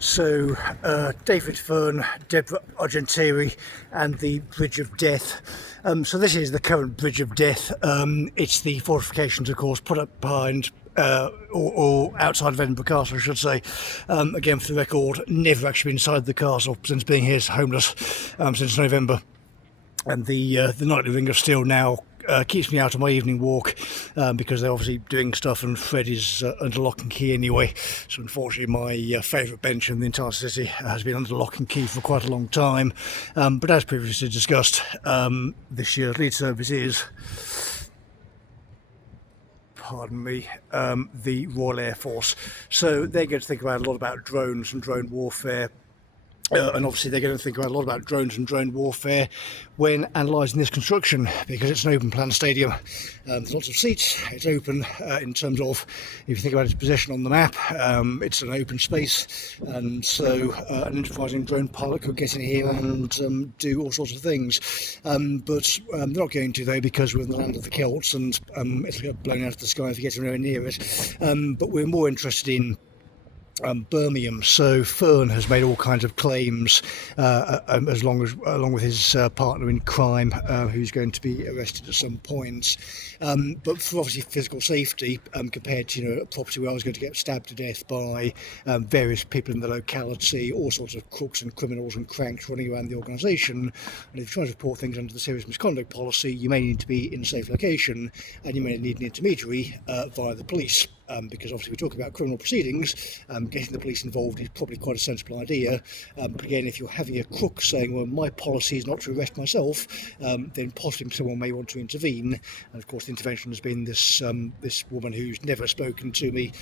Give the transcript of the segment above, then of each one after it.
So David Fern, Deborah Argentieri and the Bridge of Death. So this is the current Bridge of Death. It's the fortifications, of course, put up behind or outside of Edinburgh Castle, I should say. Again, for the record, never actually been inside the castle since being here homeless since November. And the nightly ring of steel now keeps me out of my evening walk because they're obviously doing stuff, and Fred is under lock and key anyway. So unfortunately my favourite bench in the entire city has been under lock and key for quite a long time. But as previously discussed, this year's lead service is, pardon me, the Royal Air Force. So they're going to think about a lot about drones and drone warfare. And obviously they're going to think about a lot about drones and drone warfare when analysing this construction, because it's an open plan stadium. There's lots of seats. It's open in terms of, if you think about its position on the map, it's an open space, and so an enterprising drone pilot could get in here and do all sorts of things. But they're not going to, though, because we're in the land of the Celts, and it'll get blown out of the sky if you get anywhere near it. But we're more interested in Birmingham. So Fern has made all kinds of claims, along with his partner in crime, who's going to be arrested at some point. But for obviously physical safety, compared to a property where I was going to get stabbed to death by various people in the locality, all sorts of crooks and criminals and cranks running around the organisation. And if you're trying to report things under the serious misconduct policy, you may need to be in a safe location, and you may need an intermediary via the police. Because obviously we're talking about criminal proceedings, getting the police involved is probably quite a sensible idea. But again, if you're having a crook saying, well, my policy is not to arrest myself, then possibly someone may want to intervene. And of course the intervention has been this woman who's never spoken to me,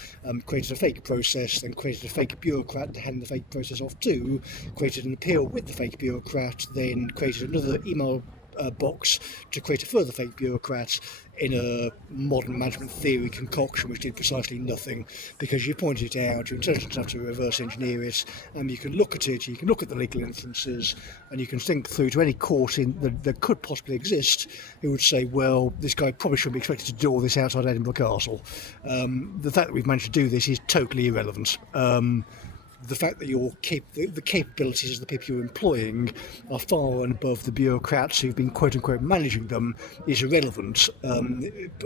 created a fake process, then created a fake bureaucrat to hand the fake process off to, created an appeal with the fake bureaucrat, then created another email box to create a further fake bureaucrat in a modern management theory concoction which did precisely nothing, because you pointed it out, you're intelligent enough to reverse engineer it, and you can look at it, you can look at the legal inferences, and you can think through to any court that could possibly exist who would say, well, this guy probably shouldn't be expected to do all this outside Edinburgh Castle. The fact that we've managed to do this is totally irrelevant. The fact that the capabilities of the people you're employing are far and above the bureaucrats who've been quote-unquote managing them is irrelevant.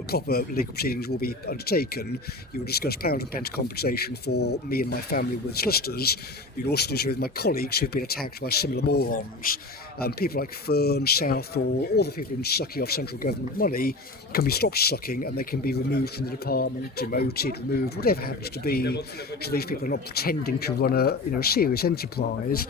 Proper legal proceedings will be undertaken. You will discuss pounds and pence compensation for me and my family with solicitors. You'll also do so with my colleagues who've been attacked by similar morons. People like Fern, Southall, all the people who've been sucking off central government money can be stopped sucking, and they can be removed from the department, demoted, removed, whatever happens to be. So these people are not pretending to run a serious enterprise.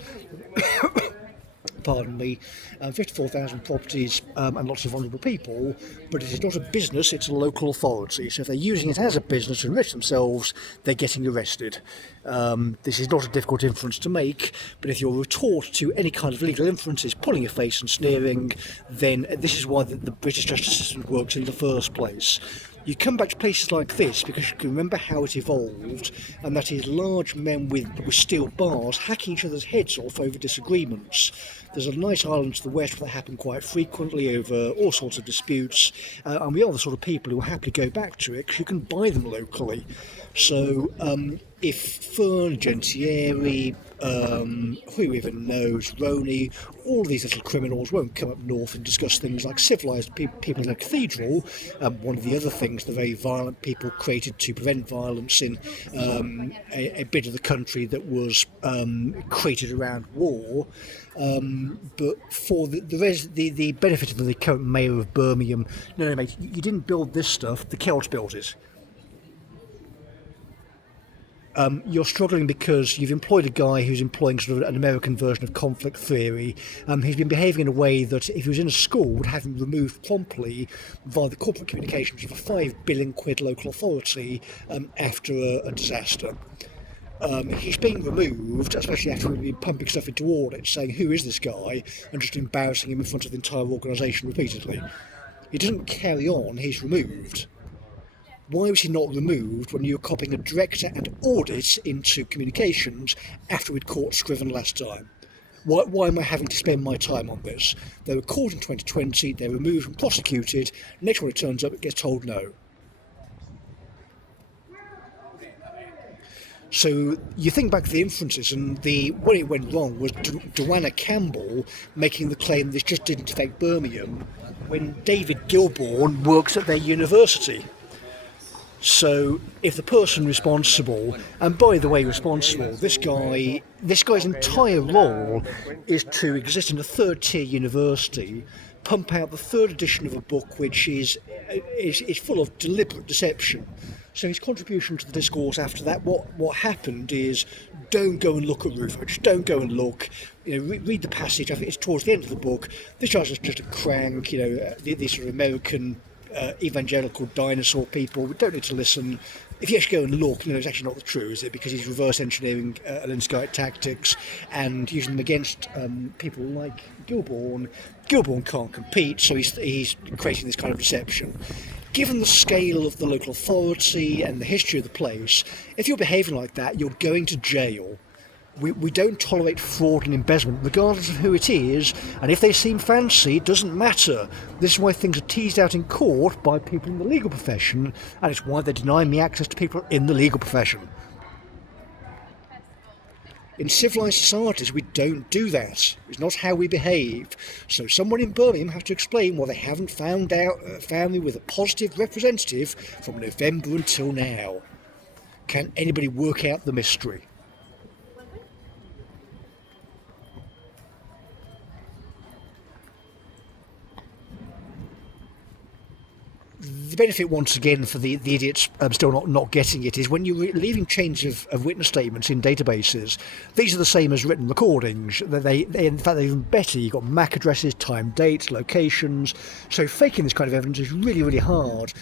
Pardon me, 54,000 properties and lots of vulnerable people, but it is not a business, it's a local authority. So if they're using it as a business to enrich themselves, they're getting arrested. This is not a difficult inference to make, but if your retort to any kind of legal inference is pulling a face and sneering, then this is why the British justice system works in the first place. You come back to places like this because you can remember how it evolved, and that is large men with steel bars hacking each other's heads off over disagreements. There's a nice island to the west where that happen quite frequently over all sorts of disputes, and we are the sort of people who will happily go back to it because you can buy them locally. So if Fern, Gentieri, who even knows, Roney, all these little criminals won't come up north and discuss things like civilised people in a cathedral. One of the other things the very violent people created to prevent violence in a bit of the country that was created around war. But for the benefit of the current mayor of Birmingham, no mate, you didn't build this stuff, the Celts built it. You're struggling because you've employed a guy who's employing sort of an American version of conflict theory. He's been behaving in a way that if he was in a school would have him removed promptly via the corporate communications of a £5 billion local authority after a disaster. He's being removed, especially after we've been pumping stuff into audits, saying who is this guy, and just embarrassing him in front of the entire organisation repeatedly. He doesn't carry on, he's removed. Why was he not removed when you were copying a director and audit into communications after we'd caught Scriven last time? Why am I having to spend my time on this? They were caught in 2020, they're removed and prosecuted, next one it turns up, it gets told no. So you think back to the inferences, and where it went wrong was Joanna Campbell making the claim this just didn't affect Birmingham, when David Gilbourne works at their university. So if the person responsible, and by the way responsible, this guy's entire role is to exist in a third tier university, pump out the third edition of a book which is full of deliberate deception. So his contribution to the discourse after that, what happened is, don't go and look at Rufo, just don't go and look. Read the passage. I think it's towards the end of the book. This guy's just a crank. These sort of American evangelical dinosaur people. We don't need to listen. If you actually go and look, it's actually not the truth, is it? Because he's reverse engineering Alinskyite tactics and using them against people like Gilbourne. Gilbourne can't compete, so he's creating this kind of deception. Given the scale of the local authority and the history of the place, if you're behaving like that, you're going to jail. We don't tolerate fraud and embezzlement, regardless of who it is, and if they seem fancy, it doesn't matter. This is why things are teased out in court by people in the legal profession, and it's why they deny me access to people in the legal profession. In civilised societies, we don't do that. It's not how we behave. So someone in Birmingham has to explain why they haven't found out a family with a positive representative from November until now. Can anybody work out the mystery? The benefit, once again, for the idiots still not getting it is when you're leaving chains of witness statements in databases, these are the same as written recordings. In fact, they're even better. You've got MAC addresses, time, dates, locations. So faking this kind of evidence is really, really hard.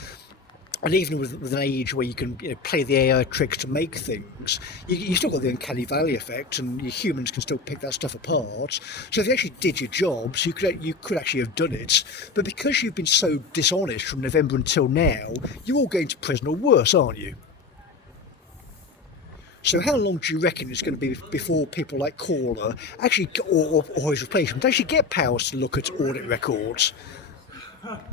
And even with an age where you can play the AI tricks to make things, you still got the uncanny valley effect, and your humans can still pick that stuff apart. So if you actually did your jobs, you could actually have done it. But because you've been so dishonest from November until now, you're all going to prison or worse, aren't you? So how long do you reckon it's going to be before people like Caller actually, or his replacement, actually get powers to look at audit records?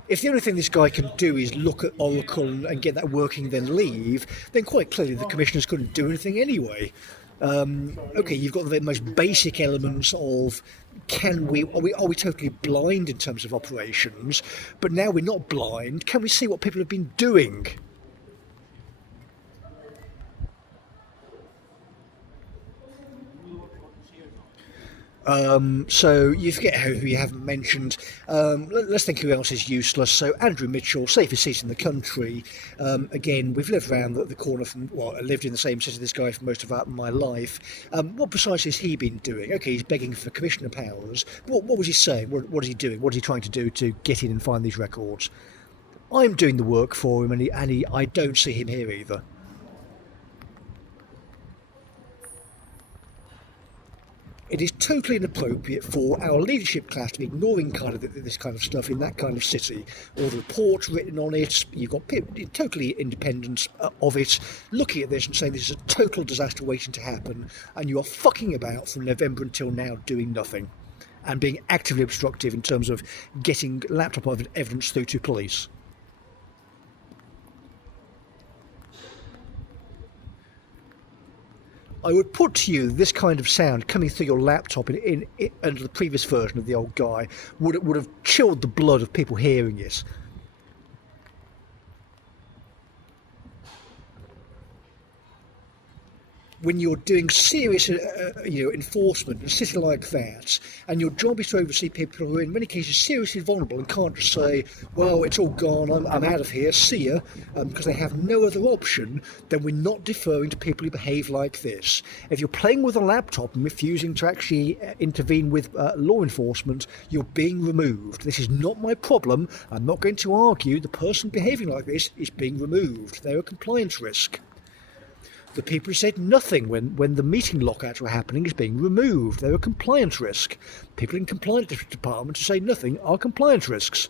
If the only thing this guy can do is look at Oracle and get that working, then leave, then quite clearly the commissioners couldn't do anything anyway. Okay, you've got the most basic elements of are we totally blind in terms of operations? But now we're not blind. Can we see what people have been doing? So you forget who you haven't mentioned. Let's think who else is useless. So Andrew Mitchell, safest seat in the country. Again, we've lived around the corner from, I lived in the same city as this guy for most of my life. What precisely has he been doing? Okay, he's begging for commissioner powers. What was he saying? What is he doing? What is he trying to do to get in and find these records? I'm doing the work for him, and I don't see him here either. It is totally inappropriate for our leadership class to be ignoring this kind of stuff in that kind of city. All the reports written on it, you've got people totally independent of it, looking at this and saying this is a total disaster waiting to happen, and you are fucking about from November until now doing nothing, and being actively obstructive in terms of getting laptop evidence through to police. I would put to you this kind of sound coming through your laptop under the previous version of the old guy would have chilled the blood of people hearing it. When you're doing serious enforcement in a city like that, and your job is to oversee people who are in many cases seriously vulnerable and can't just say, well, it's all gone, I'm out of here, see ya, because they have no other option, then we're not deferring to people who behave like this. If you're playing with a laptop and refusing to actually intervene with law enforcement, you're being removed. This is not my problem. I'm not going to argue the person behaving like this is being removed. They're a compliance risk. The people who said nothing when the meeting lockouts were happening is being removed. They're a compliance risk. People in compliance departments who say nothing are compliance risks.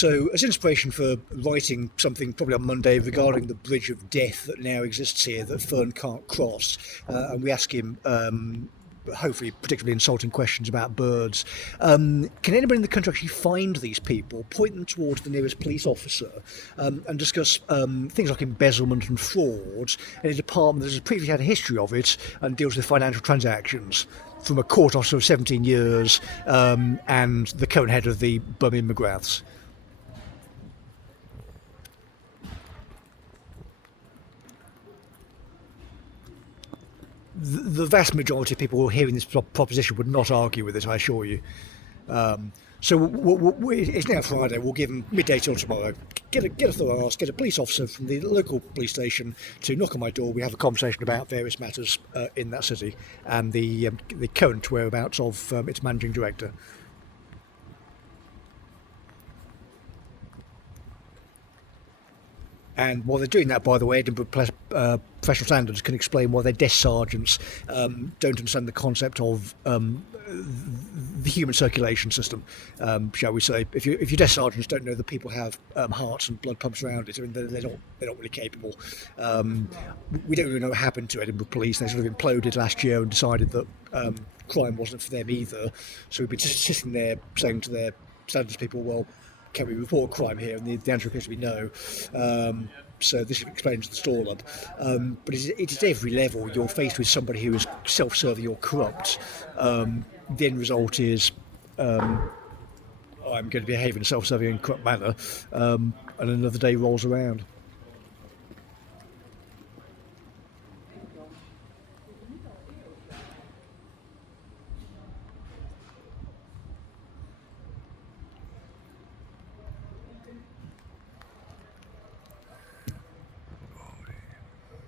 So, as inspiration for writing something probably on Monday regarding the bridge of death that now exists here that Fern can't cross, and we ask him hopefully particularly insulting questions about birds. Can anybody in the country actually find these people, point them towards the nearest police officer, and discuss things like embezzlement and fraud in a department that has previously had a history of it and deals with financial transactions? From a court officer of 17 years and the current head of the Birmingham McGraths. The vast majority of people hearing this proposition would not argue with it, I assure you. So it's now Friday. We'll give them midday till tomorrow. Get a thorough ask. Get a police officer from the local police station to knock on my door. We have a conversation about various matters in that city and the current whereabouts of its managing director. And while they're doing that, by the way, Edinburgh professional standards can explain why their desk sergeants don't understand the concept of the human circulation system, shall we say. If your desk sergeants don't know that people have hearts and blood pumps around it, I mean, they're not really capable. We don't really know what happened to Edinburgh Police. They sort of imploded last year and decided that crime wasn't for them either. So we've been just sitting there saying to their standards people, well, can we report crime here? And the answer appears to be no. So this explains the stall up. But it is every level. You're faced with somebody who is self-serving or corrupt. The end result is I'm going to behave in a self-serving and corrupt manner, and another day rolls around.